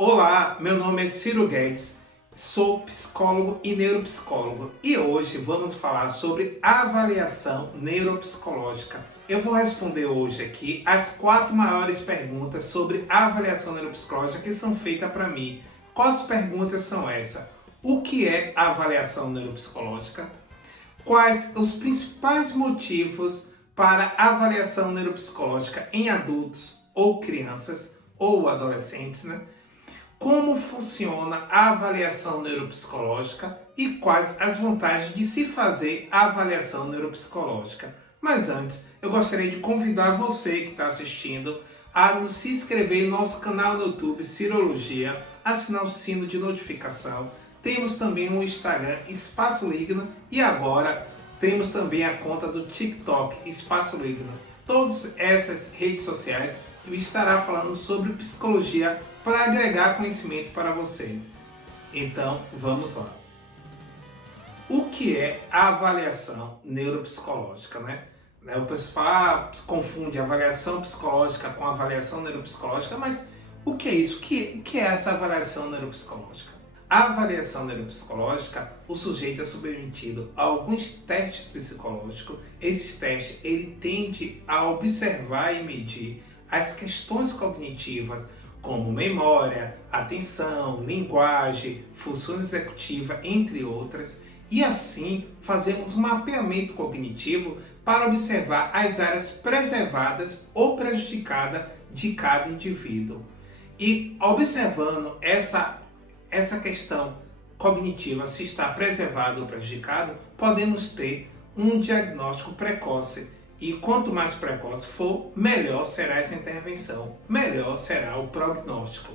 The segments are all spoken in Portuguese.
Olá, meu nome é Ciro Guedes, sou psicólogo e neuropsicólogo e hoje vamos falar sobre avaliação neuropsicológica. Eu vou responder hoje aqui as 4 maiores perguntas sobre avaliação neuropsicológica que são feitas para mim. Quais perguntas são essas? O que é avaliação neuropsicológica? Quais os principais motivos para avaliação neuropsicológica em adultos ou crianças ou adolescentes, né? Como funciona a avaliação neuropsicológica e quais as vantagens de se fazer a avaliação neuropsicológica. Mas antes, eu gostaria de convidar você que está assistindo a se inscrever no nosso canal no YouTube, Cirologia, assinar o sino de notificação. Temos também um Instagram, Espaço Ligno, e agora temos também a conta do TikTok, Espaço Ligno. Todas essas redes sociais eu estará falando sobre psicologia para agregar conhecimento para vocês. Então, vamos lá. O que é a avaliação neuropsicológica, né? O pessoal confunde avaliação psicológica com avaliação neuropsicológica, mas o que é isso? O que é essa avaliação neuropsicológica? A avaliação neuropsicológica, o sujeito é submetido a alguns testes psicológicos. Esses testes, ele tende a observar e medir as questões cognitivas, como memória, atenção, linguagem, funções executivas, entre outras, e assim fazemos um mapeamento cognitivo para observar as áreas preservadas ou prejudicadas de cada indivíduo. E observando essa questão cognitiva, se está preservado ou prejudicado, podemos ter um diagnóstico precoce. E quanto mais precoce for, melhor será essa intervenção, melhor será o prognóstico.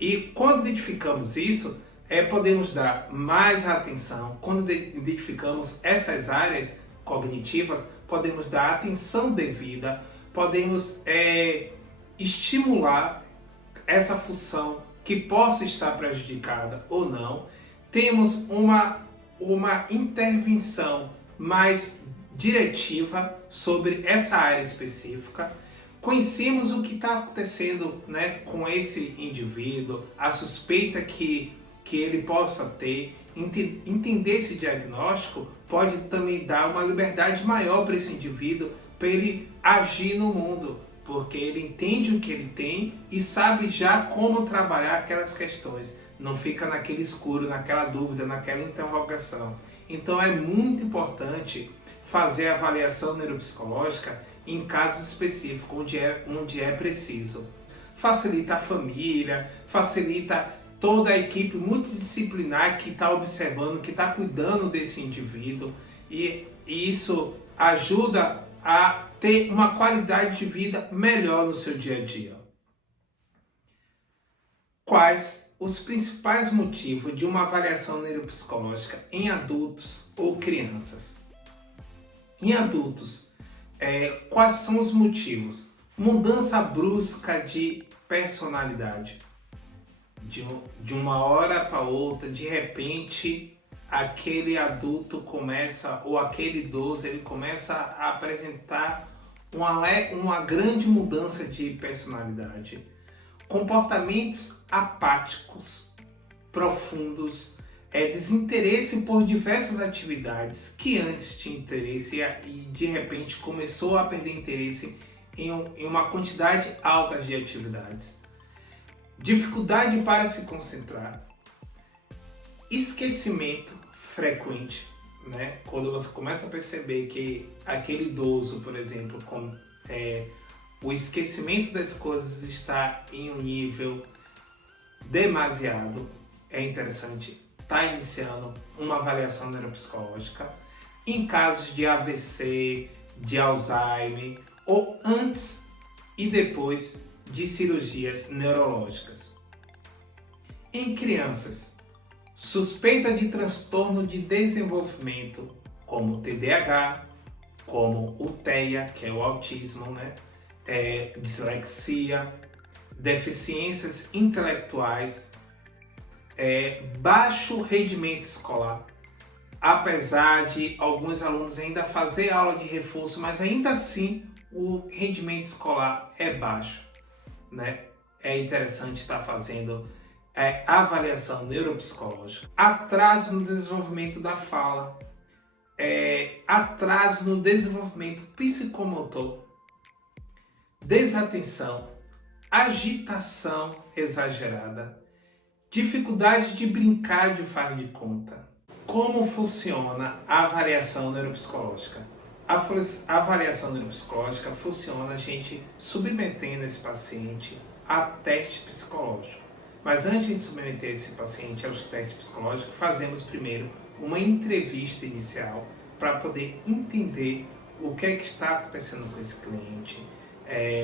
E quando identificamos isso, podemos dar mais atenção. Quando identificamos essas áreas cognitivas, podemos dar atenção devida, podemos estimular essa função que possa estar prejudicada ou não. Temos uma intervenção mais diretiva sobre essa área específica. Conhecemos o que está acontecendo, né, com esse indivíduo, a suspeita que ele possa ter. Entender esse diagnóstico pode também dar uma liberdade maior para esse indivíduo, para ele agir no mundo, porque ele entende o que ele tem e sabe já como trabalhar aquelas questões. Não fica naquele escuro, naquela dúvida, naquela interrogação. Então é muito importante fazer a avaliação neuropsicológica em casos específicos, onde é preciso. Facilita a família, facilita toda a equipe multidisciplinar que está observando, que está cuidando desse indivíduo, e isso ajuda a ter uma qualidade de vida melhor no seu dia a dia. Quais os principais motivos de uma avaliação neuropsicológica em adultos ou crianças? Em adultos, quais são os motivos? Mudança brusca de personalidade. De uma hora para outra, de repente, aquele adulto começa, ou aquele idoso, ele começa a apresentar uma grande mudança de personalidade. Comportamentos apáticos, profundos, desinteresse por diversas atividades que antes tinha interesse e de repente começou a perder interesse em uma quantidade alta de atividades. Dificuldade para se concentrar. Esquecimento frequente, né? Quando você começa a perceber que aquele idoso, por exemplo, o esquecimento das coisas está em um nível demasiado, é interessante estar iniciando uma avaliação neuropsicológica. Em casos de AVC, de Alzheimer, ou antes e depois de cirurgias neurológicas. Em crianças, suspeita de transtorno de desenvolvimento, como o TDAH, como o TEA, que é o autismo, né? Dislexia, deficiências intelectuais, baixo rendimento escolar. Apesar de alguns alunos ainda fazer aula de reforço, mas ainda assim o rendimento escolar é baixo, né? é interessante estar fazendo avaliação neuropsicológica. Atraso no desenvolvimento da fala, atraso no desenvolvimento psicomotor, desatenção, agitação exagerada, dificuldade de brincar de faz de conta. Como funciona a avaliação neuropsicológica? A avaliação neuropsicológica funciona a gente submetendo esse paciente a teste psicológico. Mas antes de submeter esse paciente aos testes psicológicos, fazemos primeiro uma entrevista inicial para poder entender o que é que está acontecendo com esse cliente,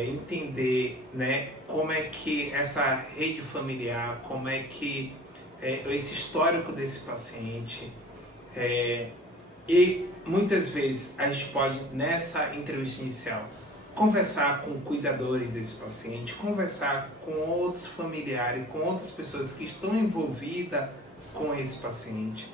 entender, né, como é que essa rede familiar, como é que esse histórico desse paciente, e muitas vezes a gente pode, nessa entrevista inicial, conversar com cuidadores desse paciente, conversar com outros familiares, com outras pessoas que estão envolvidas com esse paciente,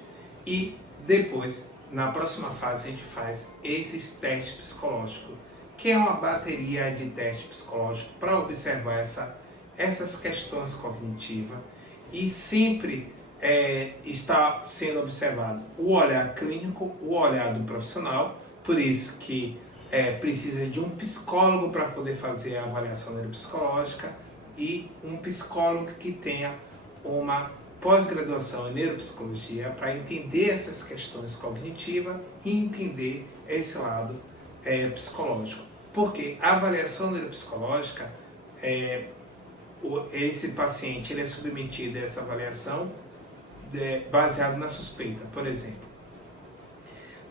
e depois, na próxima fase, a gente faz esses testes psicológicos, que é uma bateria de testes psicológicos para observar essas questões cognitivas, e sempre está sendo observado o olhar clínico, o olhar do profissional, por isso que precisa de um psicólogo para poder fazer a avaliação neuropsicológica e um psicólogo que tenha uma pós-graduação em neuropsicologia para entender essas questões cognitivas e entender esse lado psicológico. Porque a avaliação neuropsicológica, esse paciente ele é submetido a essa avaliação baseado na suspeita. Por exemplo,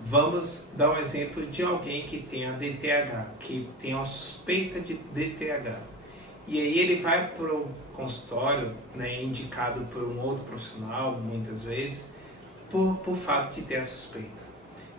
vamos dar um exemplo de alguém que tenha DTH, que tem uma suspeita de DTH. E aí ele vai para o consultório, né, indicado por um outro profissional, muitas vezes, por fato de ter a suspeita.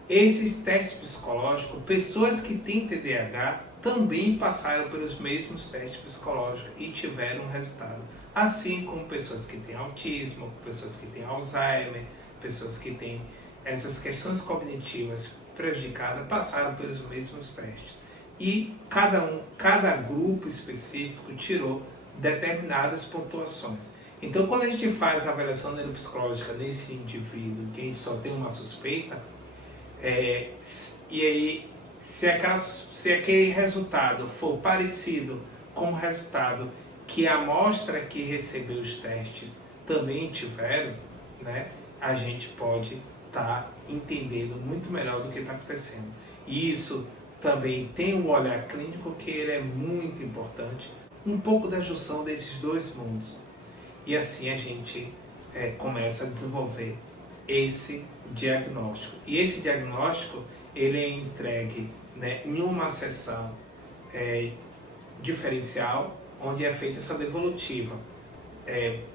Esses testes psicológicos, pessoas que têm TDAH também passaram pelos mesmos testes psicológicos e tiveram um resultado. Assim como pessoas que têm autismo, pessoas que têm Alzheimer, pessoas que têm essas questões cognitivas prejudicadas passaram pelos mesmos testes. E cada grupo específico tirou determinadas pontuações. Então, quando a gente faz a avaliação neuropsicológica desse indivíduo, que a gente só tem uma suspeita, e aí se aquele resultado for parecido com o resultado que a amostra que recebeu os testes também tiveram, né, a gente pode estar entendendo muito melhor do que está acontecendo. E isso também tem o olhar clínico, que ele é muito importante, um pouco da junção desses dois mundos. E assim a gente começa a desenvolver esse diagnóstico. E esse diagnóstico ele é entregue, né, em uma sessão diferencial, onde é feita essa devolutiva.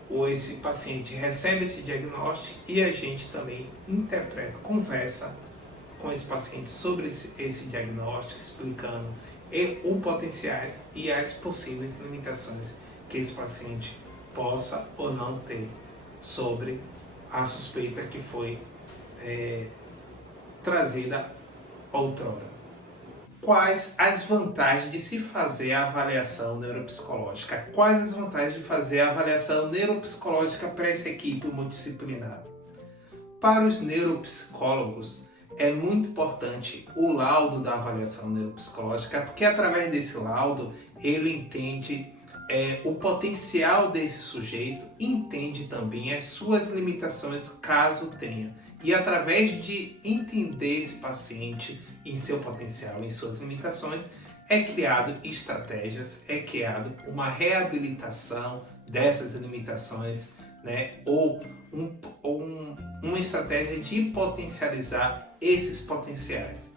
Ou esse paciente recebe esse diagnóstico e a gente também interpreta, conversa com esse paciente sobre esse diagnóstico, explicando os potenciais e as possíveis limitações que esse paciente possa ou não ter sobre a suspeita que foi trazida outrora. Quais as vantagens de se fazer a avaliação neuropsicológica? Quais as vantagens de fazer a avaliação neuropsicológica para essa equipe multidisciplinar? Para os neuropsicólogos, é muito importante o laudo da avaliação neuropsicológica, porque através desse laudo ele entende o potencial desse sujeito, entende também as suas limitações, caso tenha. E através de entender esse paciente em seu potencial, em suas limitações, é criado estratégias, é criado uma reabilitação dessas limitações, né? Ou uma estratégia de potencializar esses potenciais.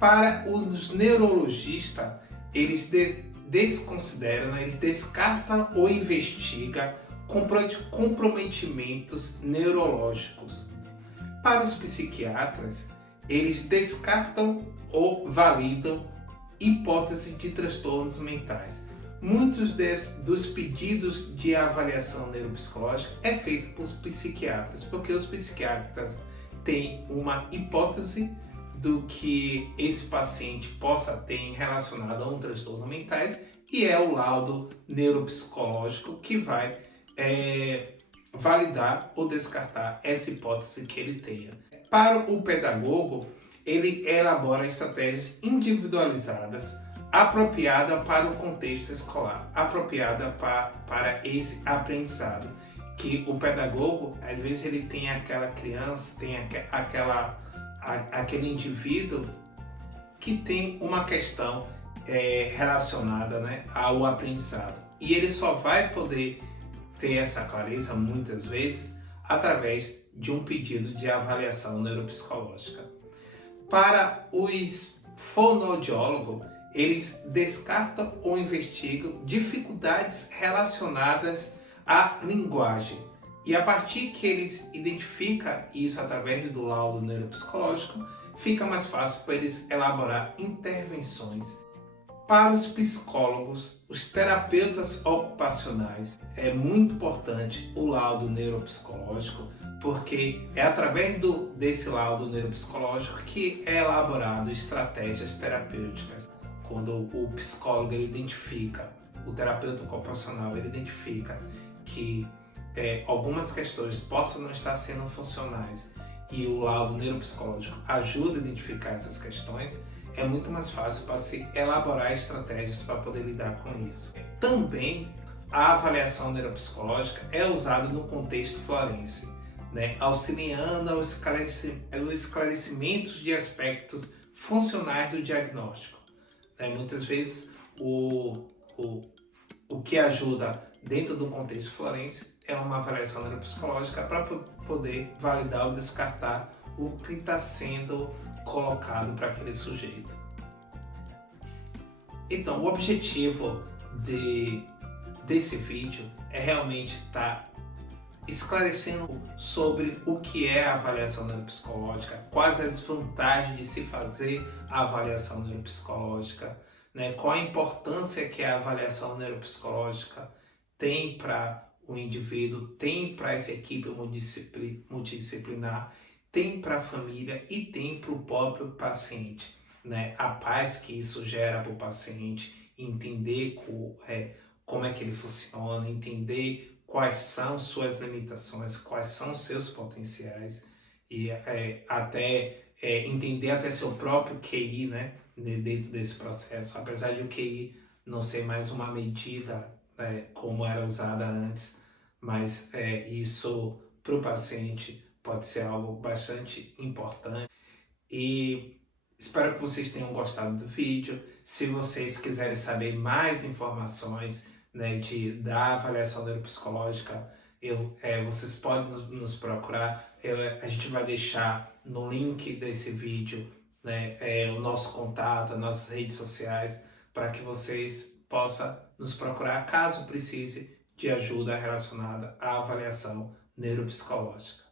Para os neurologistas, eles desconsideram, eles descartam ou investigam comprometimentos neurológicos. Para os psiquiatras, eles descartam ou validam hipóteses de transtornos mentais. Muitos dos pedidos de avaliação neuropsicológica é feito por psiquiatras, porque os psiquiatras têm uma hipótese do que esse paciente possa ter relacionado a um transtorno mental e é o laudo neuropsicológico que vai validar ou descartar essa hipótese que ele tenha. Para o pedagogo, ele elabora estratégias individualizadas, apropriada para o contexto escolar, apropriada para esse aprendizado. Que o pedagogo, às vezes, ele tem aquela criança, tem aquele indivíduo que tem uma questão relacionada, né, ao aprendizado. E ele só vai poder ter essa clareza, muitas vezes, através de um pedido de avaliação neuropsicológica. Para os fonoaudiólogos, eles descartam ou investigam dificuldades relacionadas à linguagem. E a partir que eles identificam isso através do laudo neuropsicológico, fica mais fácil para eles elaborar intervenções. Para os psicólogos, os terapeutas ocupacionais, é muito importante o laudo neuropsicológico, porque é através desse laudo neuropsicológico que é elaborado estratégias terapêuticas. Quando o psicólogo ele identifica, o terapeuta ocupacional ele identifica que algumas questões possam não estar sendo funcionais e o laudo neuropsicológico ajuda a identificar essas questões, é muito mais fácil para se elaborar estratégias para poder lidar com isso. Também a avaliação neuropsicológica é usada no contexto forense, né, auxiliando ao esclarecimento de aspectos funcionais do diagnóstico. Muitas vezes o que ajuda dentro do contexto forense é uma avaliação neuropsicológica para poder validar ou descartar o que está sendo colocado para aquele sujeito. Então, o objetivo desse vídeo é realmente estar esclarecendo sobre o que é a avaliação neuropsicológica, quais as vantagens de se fazer a avaliação neuropsicológica, né? Qual a importância que a avaliação neuropsicológica tem para o indivíduo, tem para essa equipe multidisciplinar, tem para a família e tem para o próprio paciente, né? A paz que isso gera para o paciente, entender como é que ele funciona, entender quais são suas limitações, quais são seus potenciais e entender até seu próprio QI, né, dentro desse processo, apesar de o QI não ser mais uma medida como era usada antes, mas isso para o paciente pode ser algo bastante importante. E espero que vocês tenham gostado do vídeo. Se vocês quiserem saber mais informações, né, da avaliação neuropsicológica, vocês podem nos procurar. A gente vai deixar no link desse vídeo, né, o nosso contato, as nossas redes sociais, para que vocês possam nos procurar caso precise de ajuda relacionada à avaliação neuropsicológica.